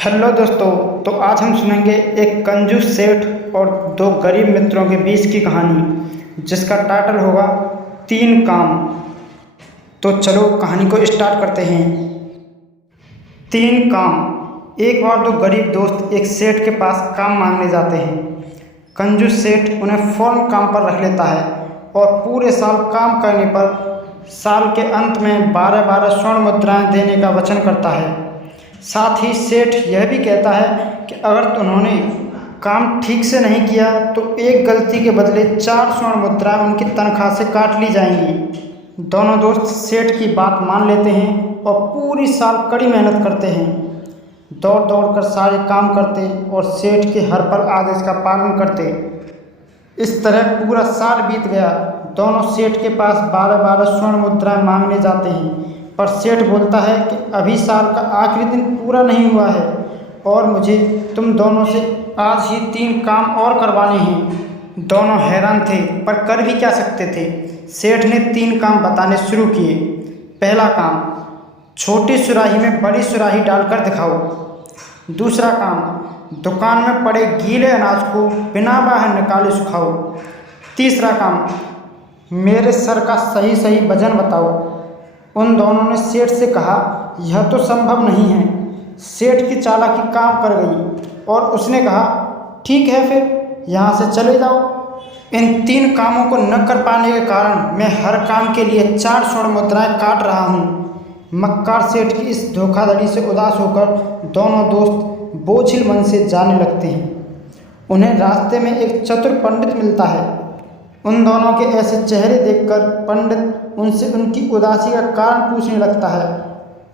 Hello दोस्तों, तो आज हम सुनेंगे एक कंजूस सेठ और दो गरीब मित्रों के बीच की कहानी, जिसका टाइटल होगा 3 काम। तो चलो कहानी को स्टार्ट करते हैं। 3 काम। एक बार दो गरीब दोस्त एक सेठ के पास काम मांगने जाते हैं। कंजूस सेठ उन्हें फौरन काम पर रख लेता है और पूरे साल काम करने पर साल के अंत में 12-12 स्वर्ण मुद्राएं देने का वचन करता है। साथ ही सेठ यह भी कहता है कि अगर उन्होंने काम ठीक से नहीं किया तो एक गलती के बदले 4 स्वर्ण मुद्राएं उनकी तनख्वाह से काट ली जाएंगी। दोनों दोस्त सेठ की बात मान लेते हैं और पूरी साल कड़ी मेहनत करते हैं। दौड़ दौड़ कर सारे काम करते और सेठ के हर पल आदेश का पालन करते। इस तरह पूरा साल बीत गया। दोनों सेठ के पास 12-12 स्वर्ण मुद्राएं मांगने जाते हैं, पर सेठ बोलता है कि अभी साल का आखिरी दिन पूरा नहीं हुआ है और मुझे तुम दोनों से आज ही 3 काम और करवाने हैं। दोनों हैरान थे, पर कर भी क्या सकते थे। सेठ ने 3 काम बताने शुरू किए। पहला काम, छोटी सुराही में बड़ी सुराही डालकर दिखाओ। दूसरा काम, दुकान में पड़े गीले अनाज को बिना बाहर निकाले सुखाओ। तीसरा काम, मेरे सर का सही सही वजन बताओ। उन दोनों ने सेठ से कहा, यह तो संभव नहीं है। सेठ की चालाकी काम कर गई और उसने कहा, ठीक है फिर यहाँ से चले जाओ। इन 3 कामों को न कर पाने के कारण मैं हर काम के लिए 4 स्वर्ण मुद्राएं काट रहा हूँ। मक्कार सेठ की इस धोखाधड़ी से उदास होकर दोनों दोस्त बोझिल मन से जाने लगते हैं। उन्हें रास्ते में एक चतुर पंडित मिलता है। उन दोनों के ऐसे चेहरे देखकर पंडित उनसे उनकी उदासी का कारण पूछने लगता है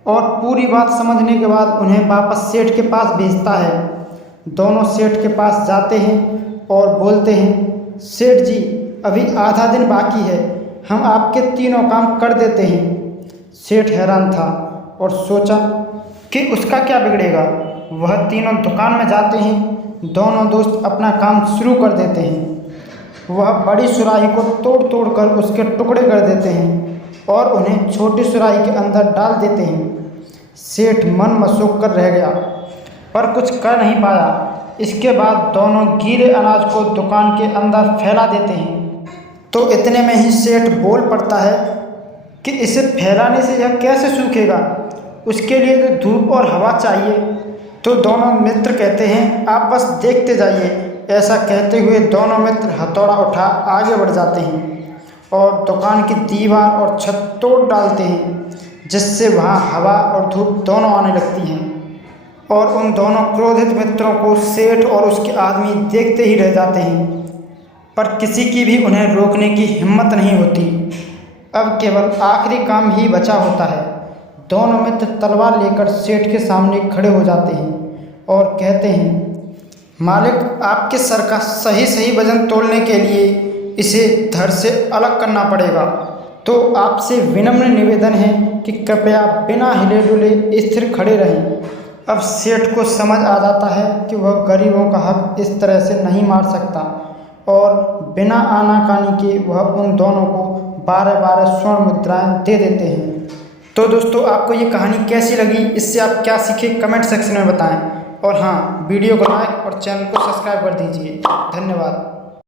और पूरी बात समझने के बाद उन्हें वापस सेठ के पास भेजता है। दोनों सेठ के पास जाते हैं और बोलते हैं, सेठ जी अभी आधा दिन बाकी है, हम आपके 3 काम कर देते हैं। सेठ हैरान था और सोचा कि उसका क्या बिगड़ेगा। वह तीनों दुकान में जाते हैं। दोनों दोस्त अपना काम शुरू कर देते हैं। वह बड़ी सुराही को तोड़ तोड़ कर उसके टुकड़े कर देते हैं और उन्हें छोटी सुराही के अंदर डाल देते हैं। सेठ मन मसोक कर रह गया, पर कुछ कर नहीं पाया। इसके बाद दोनों गीले अनाज को दुकान के अंदर फैला देते हैं। तो इतने में ही सेठ बोल पड़ता है कि इसे फैलाने से यह कैसे सूखेगा, उसके लिए तो धूप और हवा चाहिए। तो दोनों मित्र कहते हैं, आप बस देखते जाइए। ऐसा कहते हुए दोनों मित्र हथौड़ा उठा आगे बढ़ जाते हैं और दुकान की दीवार और छत तोड़ डालते हैं, जिससे वहां हवा और धूप दोनों आने लगती हैं। और उन दोनों क्रोधित मित्रों को सेठ और उसके आदमी देखते ही रह जाते हैं, पर किसी की भी उन्हें रोकने की हिम्मत नहीं होती। अब केवल आखिरी काम ही बचा होता है। दोनों मित्र तलवार लेकर सेठ के सामने खड़े हो जाते हैं और कहते हैं, मालिक आपके सर का सही सही वजन तोलने के लिए इसे धड़ से अलग करना पड़ेगा। तो आपसे विनम्र निवेदन है कि कृपया बिना हिले डुले स्थिर खड़े रहें। अब सेठ को समझ आ जाता है कि वह गरीबों का हक इस तरह से नहीं मार सकता और बिना आनाकानी के वह उन दोनों को 12-12 स्वर्ण मुद्राएं दे देते हैं। तो दोस्तों, आपको ये कहानी कैसी लगी, इससे आप क्या सीखे, कमेंट सेक्शन में बताएं। और हाँ, वीडियो को लाइक और चैनल को सब्सक्राइब कर दीजिए। धन्यवाद।